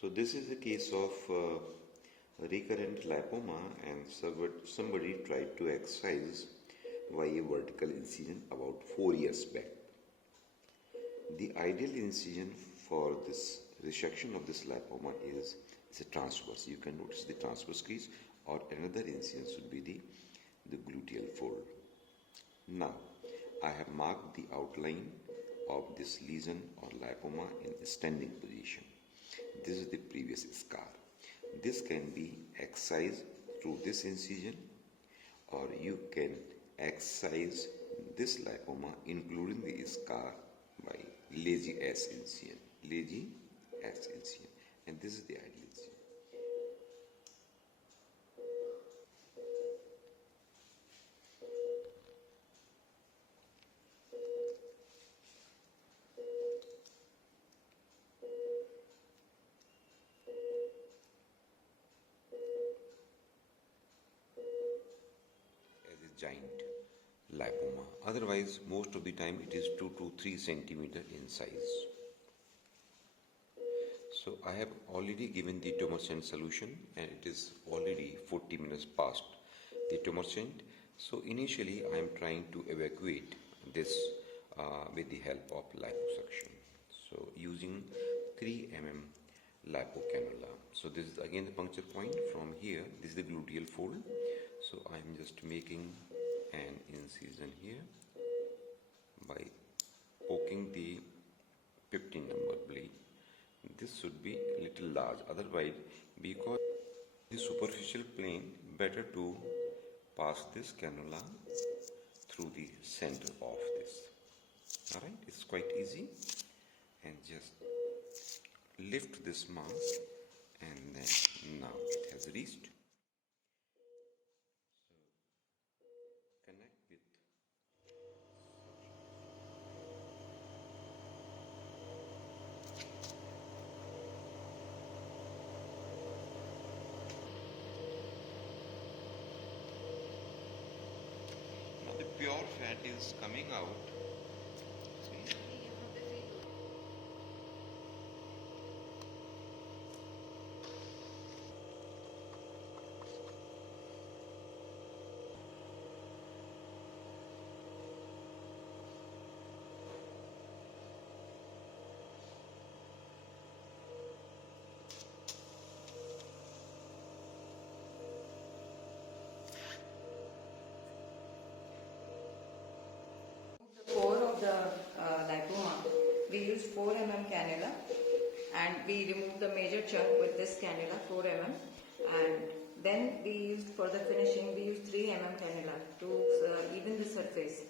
So this is a case of recurrent lipoma, and somebody tried to excise via vertical incision about 4 years back. The ideal incision for this resection of this lipoma is a transverse. You can notice the transverse crease, or another incision should be the gluteal fold. Now, I have marked the outline of this lesion or lipoma in a standing position. This is the previous scar. This can be excised through this incision, or you can excise this lipoma including the scar by lazy S incision. And this is the ideal incision. Giant lipoma. Otherwise, most of the time it is 2 to 3 centimeter in size. So I have already given the tumescent solution, and it is already 40 minutes past the tumescent. So initially I am trying to evacuate this with the help of liposuction. So using 3 mm lipo cannula. So this is again the puncture point. From here, this is the gluteal fold. So I am just making an incision here by poking the 15 number blade. This should be a little large, otherwise, because the superficial plane, better to pass this cannula through the center of this. Alright, it's quite easy, and just lift this mask, and then now it has reached. Connect with now the pure fat is coming out. See? Core of the lipoma, we used 4 mm cannula, and we removed the major chunk with this cannula, 4 mm, and then we used, for the finishing, we used 3 mm cannula to even the surface.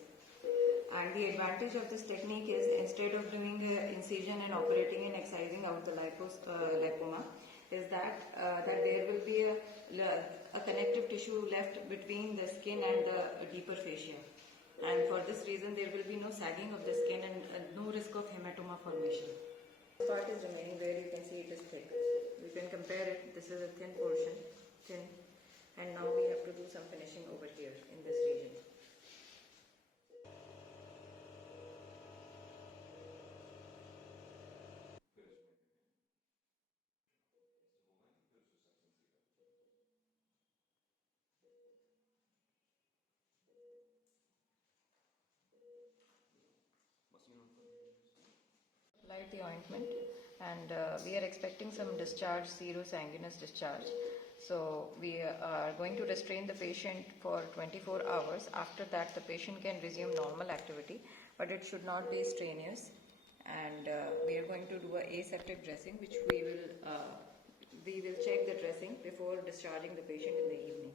And the advantage of this technique is, instead of doing an incision and operating and excising out the lipoma, is that there will be a connective tissue left between the skin and the deeper fascia. And for this reason, there will be no sagging of the skin and no risk of hematoma formation. This part is remaining where you can see it is thick. You can compare it. This is a thin portion, and now we have to do some finishing over here in this region. Applied the ointment, and we are expecting some discharge, serosanguinous discharge. So we are going to restrain the patient for 24 hours. After that, the patient can resume normal activity, but it should not be strenuous. And we are going to do a aseptic dressing, which we will check the dressing before discharging the patient in the evening.